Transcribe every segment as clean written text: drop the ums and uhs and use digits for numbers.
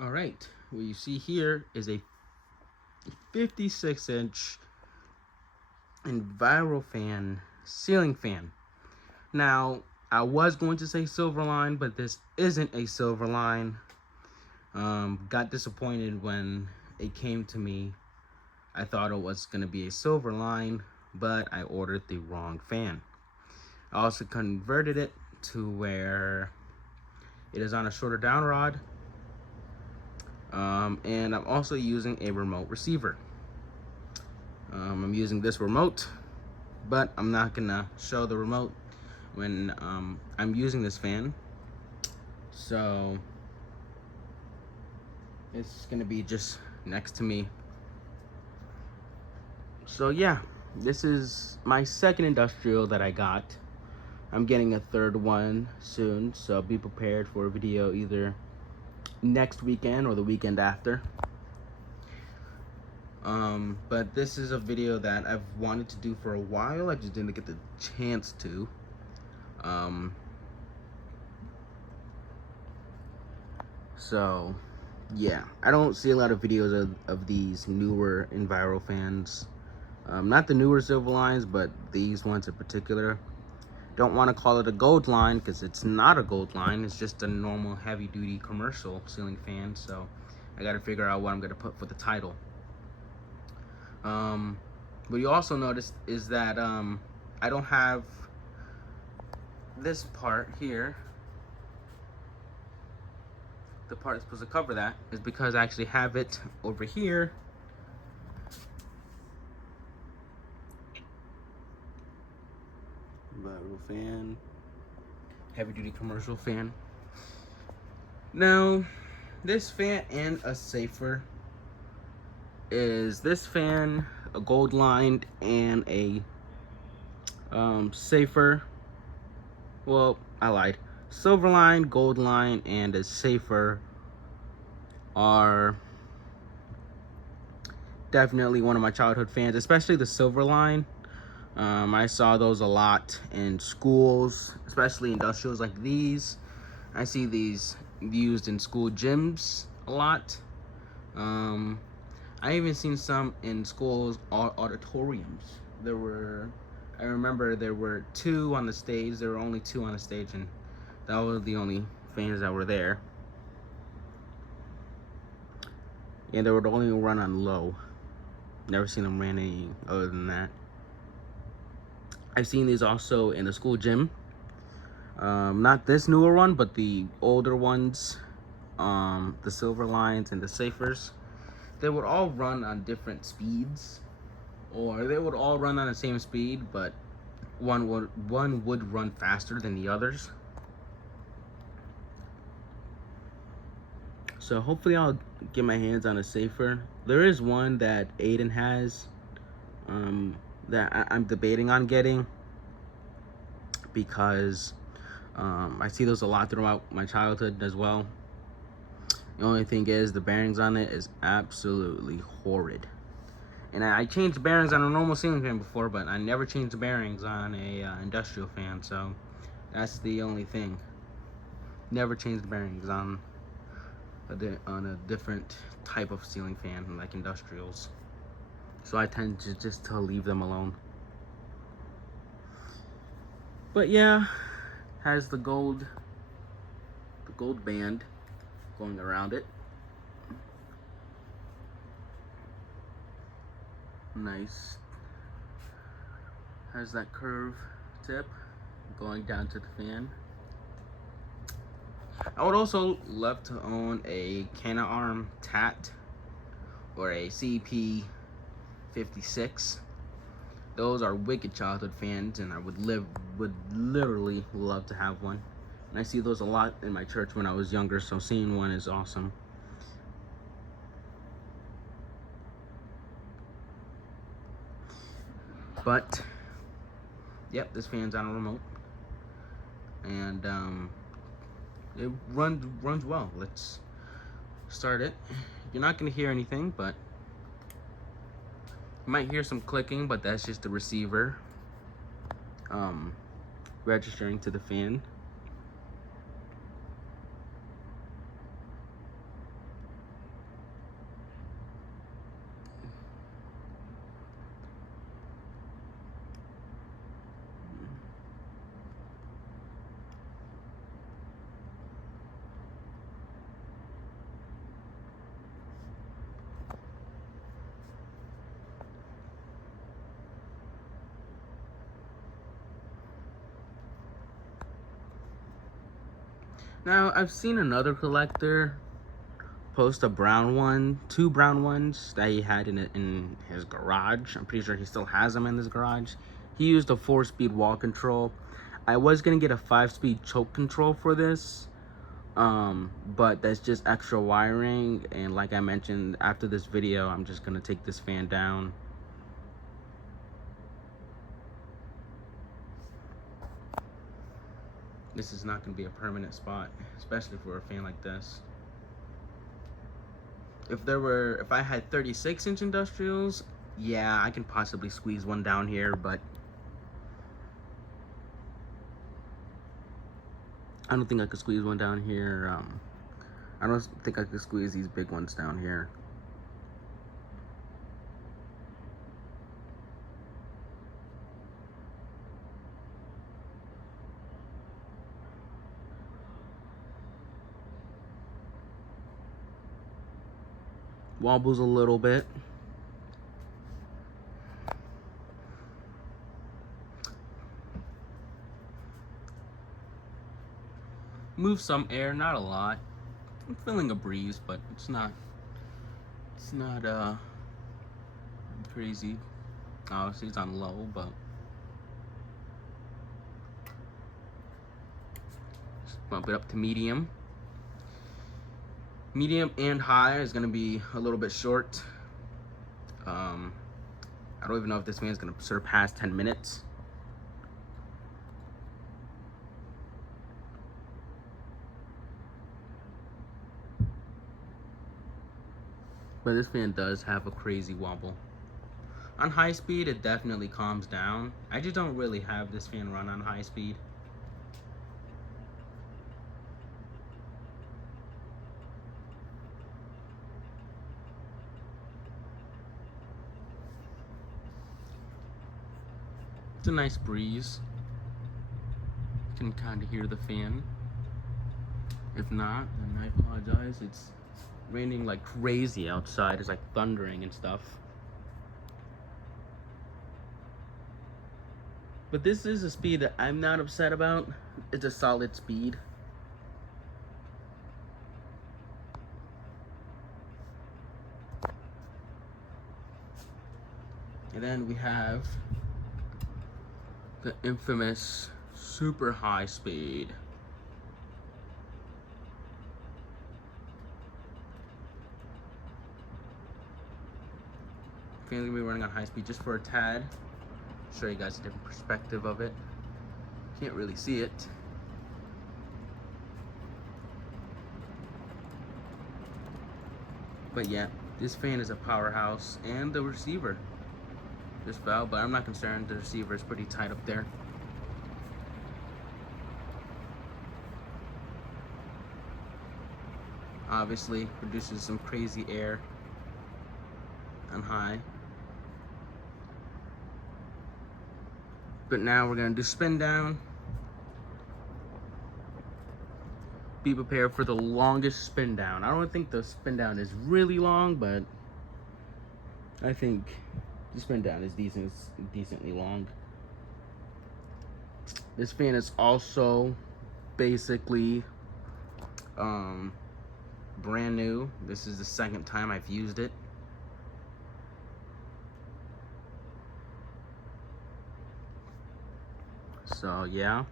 All right, what you see here is a 56-inch Envirofan ceiling fan. Now, I was going to say Silverline, but this isn't a Silverline. Got disappointed when it came to me. I thought it was going to be a Silverline, but I ordered the wrong fan. I also converted it to where it is on a shorter down rod. And I'm also using a remote receiver. I'm using this remote, but I'm not gonna show the remote when I'm using this fan. So it's gonna be just next to me. So yeah, this is my second industrial that I got. I'm getting a third one soon, so be prepared for a video either next weekend or the weekend after. But this is a video that I've wanted to do for a while. I just didn't get the chance to. So yeah, I don't see a lot of videos of these newer Envirofans. Not the newer Silverlines, but these ones in particular. Don't want to call it a gold line because it's not a gold line. It's just a normal heavy duty commercial ceiling fan. So I got to figure out what I'm going to put for the title. What you also noticed is that I don't have this part here. The part that's supposed to cover that is because I actually have it over here. Viral fan, heavy duty commercial fan. Now, this fan and a safer. Is this fan a gold lined and a safer? Well, I lied. Silver line, gold line, and a safer are definitely one of my childhood fans, especially the silver line. I saw those a lot in schools, especially industrials like these. I see these used in school gyms a lot. I even seen some in schools auditoriums. I remember there were two on the stage. There were only two on the stage, and that was the only fans that were there. And they would only run on low. Never seen them ran any other than that. I've seen these also in the school gym. Not this newer one, but the older ones, the silver lines and the safers. They would all run on different speeds, or they would all run on the same speed, but one would run faster than the others. So hopefully I'll get my hands on a safer. There is one that Aiden has that I'm debating on getting because I see those a lot throughout my childhood as well. The only thing is the bearings on it is absolutely horrid. And I changed the bearings on a normal ceiling fan before, but I never changed the bearings on a industrial fan, so that's the only thing. Never changed the bearings on a different type of ceiling fan, like industrials. So I tend to just leave them alone. But yeah, has the gold band going around it. Nice. Has that curve tip going down to the fan. I would also love to own a Canaarm TAT or a CP56. Those are wicked childhood fans, and I would literally love to have one. And I see those a lot in my church when I was younger, so seeing one is awesome. But yep, this fan's on a remote, and it runs well. Let's start it. You're not gonna hear anything, but you might hear some clicking, but that's just the receiver registering to the fan. Now, I've seen another collector post a brown one, 2 brown ones that he had in his garage. I'm pretty sure he still has them in his garage. He used a 4-speed wall control. I was gonna get a 5-speed choke control for this, but that's just extra wiring. And like I mentioned, after this video, I'm just gonna take this fan down. This is not gonna be a permanent spot, especially for a fan like this. If I had 36-inch industrials, yeah, I can possibly squeeze one down here, but I don't think I could squeeze one down here. I don't think I could squeeze these big ones down here. Wobbles a little bit. Move some air, not a lot. I'm feeling a breeze, but it's not crazy. Obviously it's on low, but just bump it up to medium. Medium and high is gonna be a little bit short. I don't even know if this fan's gonna surpass 10 minutes. But this fan does have a crazy wobble. On high speed, it definitely calms down. I just don't really have this fan run on high speed. It's a nice breeze. You can kind of hear the fan. If not, then I apologize. It's raining like crazy outside. It's like thundering and stuff. But this is a speed that I'm not upset about. It's a solid speed. And then we have the infamous super high speed. Fan's gonna be running on high speed just for a tad. Show you guys a different perspective of it. Can't really see it. But yeah, this fan is a powerhouse, and the receiver just fell, but I'm not concerned. The receiver is pretty tight up there. Obviously produces some crazy air on high. But now we're gonna do spin down. Be prepared for the longest spin down. I don't think the spin down is really long, but I think the spin down is decently long. This fan is also basically brand new. This is the second time I've used it. So yeah.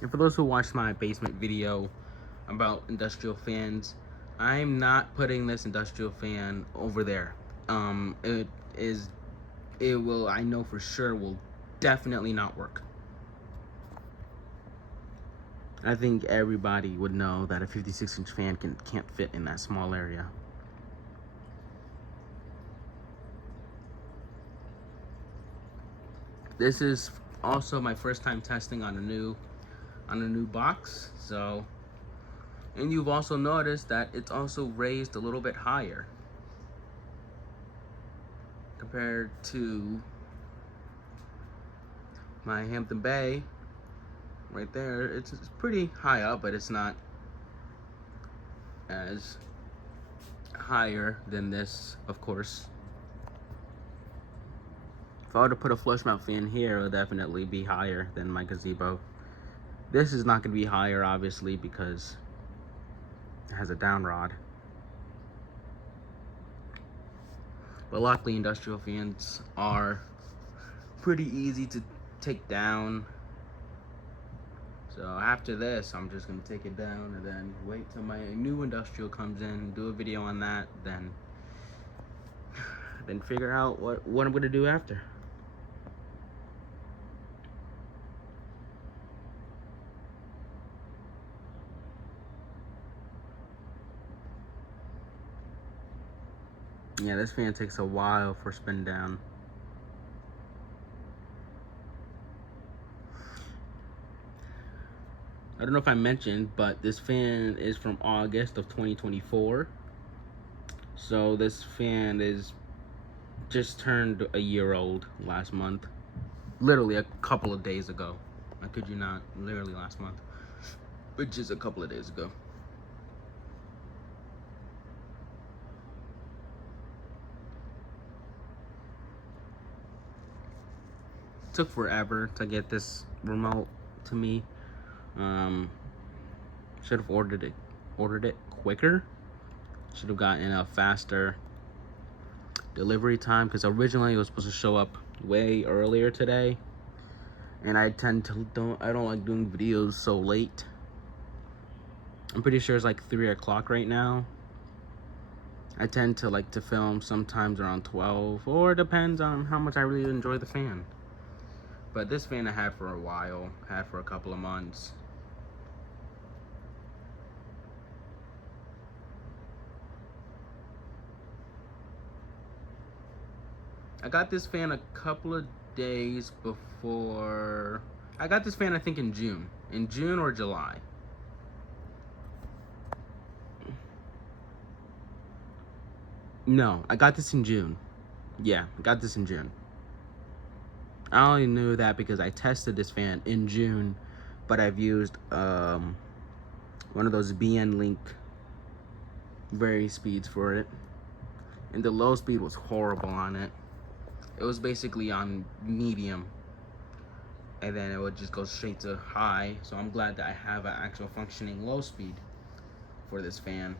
And for those who watched my basement video about industrial fans, I'm not putting this industrial fan over there. It will, I know for sure, will definitely not work. I think everybody would know that a 56-inch fan can't fit in that small area. This is also my first time testing on a new box, so, and you've also noticed that it's also raised a little bit higher compared to my Hampton Bay right there, it's pretty high up, but it's not as higher than this, of course. If I were to put a flush mount fan here, it would definitely be higher than my gazebo. This is not going to be higher, obviously, because it has a down rod. But luckily, industrial fans are pretty easy to take down. So after this, I'm just going to take it down and then wait till my new industrial comes in, do a video on that, then figure out what I'm going to do after. Yeah, this fan takes a while for spin down. I don't know if I mentioned, but this fan is from August of 2024. So this fan is just turned a year old last month. Literally a couple of days ago. I kid you not, literally last month. But just a couple of days ago. Took forever to get this remote to me. Should have ordered it quicker. Should have gotten a faster delivery time, because originally it was supposed to show up way earlier today, and I don't like doing videos so late. I'm pretty sure it's like 3 o'clock right now. I tend to like to film sometimes around 12, or it depends on how much I really enjoy the fan. But this fan I had for a while, had for a couple of months. I got this fan a couple of days before. I got this fan, I think, in June or July. No, I got this in June. Yeah, I got this in June. I only knew that because I tested this fan in June, but I've used one of those BN Link vary speeds for it, and the low speed was horrible on it. It was basically on medium, and then it would just go straight to high. So I'm glad that I have an actual functioning low speed for this fan.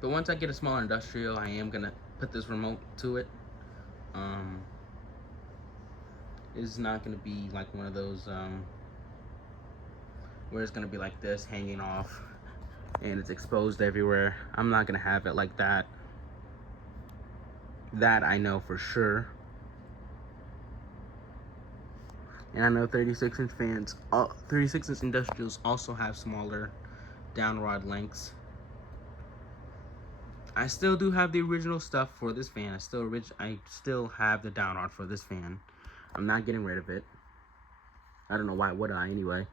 But once I get a smaller industrial, I am gonna put this remote to it. It's not gonna be like one of those where it's gonna be like this, hanging off and it's exposed everywhere. I'm not gonna have it like that. That I know for sure. And I know 36-inch fans, 36-inch industrials also have smaller down rod lengths. I still do have the original stuff for this fan. I still have the down rod for this fan. I'm not getting rid of it. I don't know why would I anyway.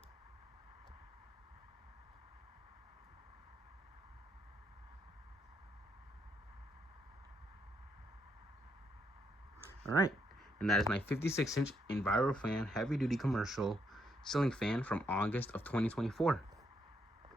Alright, and that is my 56-inch Envirofan heavy duty commercial ceiling fan from August of 2024.